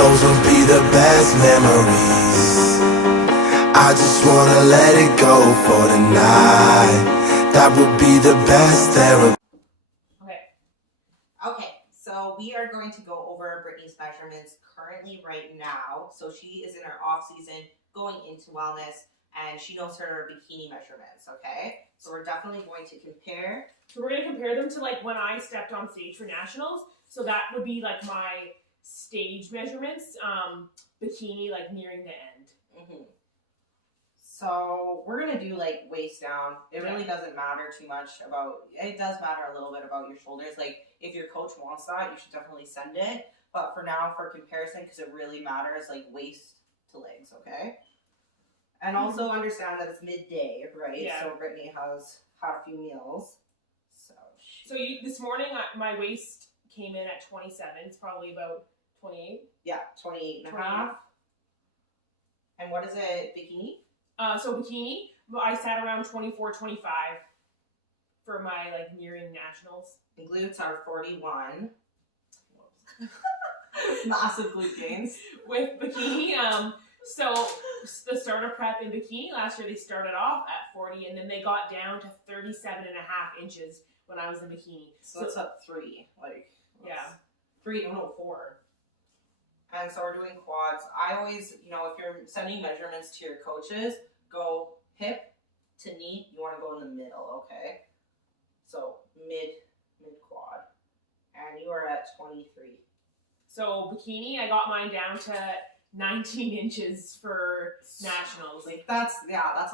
those will be the best memories. I just wanna let it go for the night. That would be the best therapy. Okay, so we are going to go over Brittany's measurements currently right now. So she is in her off season, going into wellness, and she knows her bikini measurements, okay? So we're definitely going to compare. So we're going to compare them to like when I stepped on stage for nationals. So that would be like my stage measurements, bikini like nearing the end. Mm-hmm. So we're going to do like waist down. It really doesn't matter too much about, it does matter a little bit about your shoulders. Like if your coach wants that, you should definitely send it. But for now, for comparison, because it really matters, like waist to legs, okay? And also understand that it's midday, right? Yeah. So Brittany has had a few meals. So this morning, my waist came in at 27. It's probably about 28. Yeah, 28 and a half. And what is it, bikini? So bikini, I sat around 24, 25 for my like nearing nationals. And glutes are 41. Massive glute gains. With bikini, so the starter prep in bikini last year, they started off at 40 and then they got down to 37 and a half inches when I was in bikini. So it's up 3, like. Yeah. 3, no, 4. And so we're doing quads. I always, you know, if you're sending measurements to your coaches, go hip to knee. You want to go in the middle, okay? So mid quad. And you are at 23. So bikini, I got mine down to 19 inches for nationals. Like that's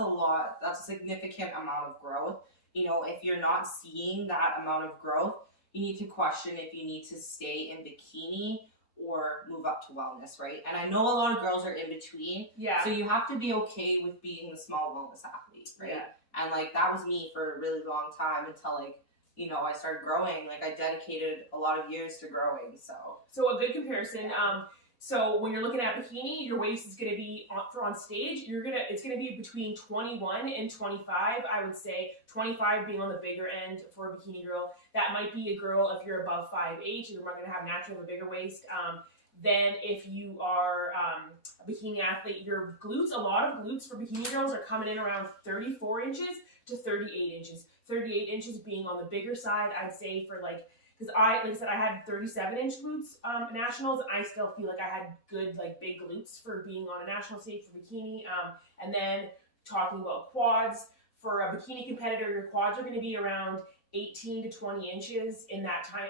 a lot. That's a significant amount of growth. You know, if you're not seeing that amount of growth, you need to question if you need to stay in bikini or move up to wellness, right? And I know a lot of girls are in between. Yeah. So you have to be okay with being the small wellness athlete, right? Yeah. And like that was me for a really long time until like, you know, I started growing. Like I dedicated a lot of years to growing. So a good comparison. So when you're looking at bikini, your waist is going to be on stage. It's going to be between 21 and 25. I would say 25 being on the bigger end for a bikini girl. That might be a girl if you're above 5'8", you're not going to have naturally a bigger waist. Then if you are a bikini athlete, your glutes, a lot of glutes for bikini girls are coming in around 34 inches to 38 inches. 38 inches being on the bigger side, I'd say for like I said, I had 37-inch glutes nationals, and I still feel like I had good, like, big glutes for being on a national stage for bikini. And then talking about quads, for a bikini competitor, your quads are going to be around 18 to 20 inches in that time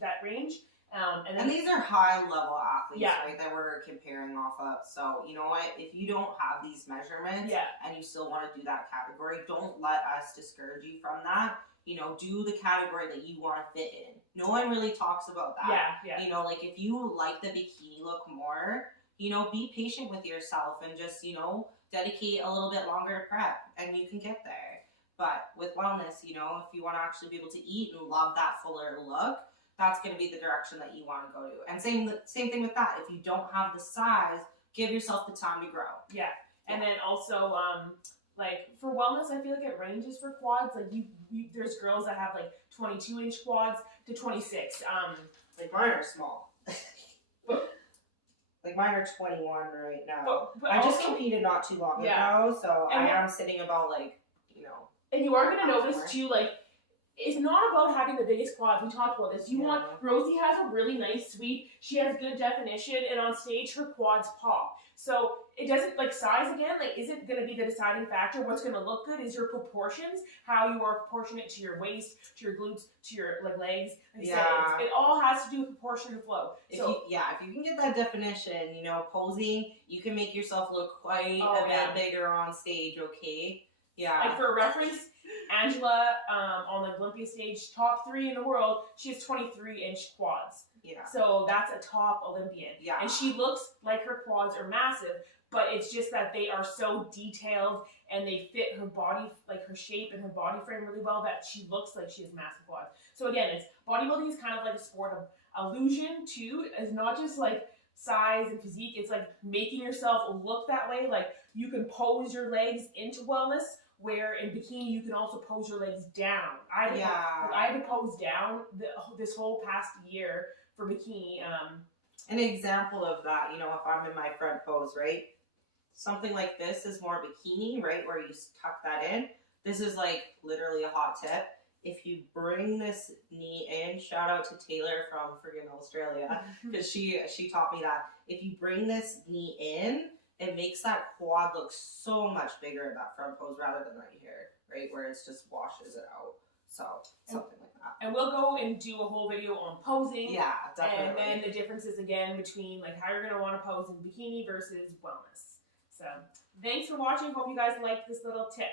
that range. And these are high-level athletes, right, that we're comparing off of. So, you know what? If you don't have these measurements and you still want to do that category, don't let us discourage you from that. You know, do the category that you want to fit in. No one really talks about that. Yeah. You know, like if you like the bikini look more, you know, be patient with yourself and just, you know, dedicate a little bit longer to prep and you can get there. But with wellness, you know, if you want to actually be able to eat and love that fuller look, that's going to be the direction that you want to go to. And same thing with that. If you don't have the size, give yourself the time to grow. Yeah. And then also, like for wellness, I feel like it ranges for quads. Like there's girls that have like 22-inch quads to 26. Like mine are small. Like mine are 21 right now. But I just competed not too long ago, so I am sitting about like, you know. And you are going to notice too, like, it's not about having the biggest quads. We talked about this. Rosie has a really nice sweep. She has good definition, and on stage, her quads pop. So it doesn't, like, size again, like, isn't going to be the deciding factor. What's going to look good is your proportions, how you are proportionate to your waist, to your glutes, to your, like, legs. Like it all has to do with proportion and flow. If you can get that definition, you know, posing, you can make yourself look quite a bit bigger on stage, okay? Yeah. Like, for reference, Angela, on the Olympia stage, top 3 in the world, she has 23-inch quads. Yeah. So that's a top Olympian. Yeah. And she looks like her quads are massive, but it's just that they are so detailed and they fit her body, like her shape and her body frame really well, that she looks like she has massive quads. So again, bodybuilding is kind of like a sport of illusion too. It's not just like size and physique. It's like making yourself look that way. Like you can pose your legs into wellness, where in bikini you can also pose your legs down. I had to pose down this whole past year for bikini. An example of that, you know, if I'm in my front pose, right? Something like this is more bikini, right? Where you tuck that in. This is like literally a hot tip. If you bring this knee in, shout out to Taylor from friggin' Australia, because she taught me that. If you bring this knee in, it makes that quad look so much bigger in that front pose rather than right here, right? Where it just washes it out. So something like that. And we'll go and do a whole video on posing. Yeah, definitely. And then the differences again between like how you're gonna want to pose in bikini versus wellness. So thanks for watching. Hope you guys liked this little tip.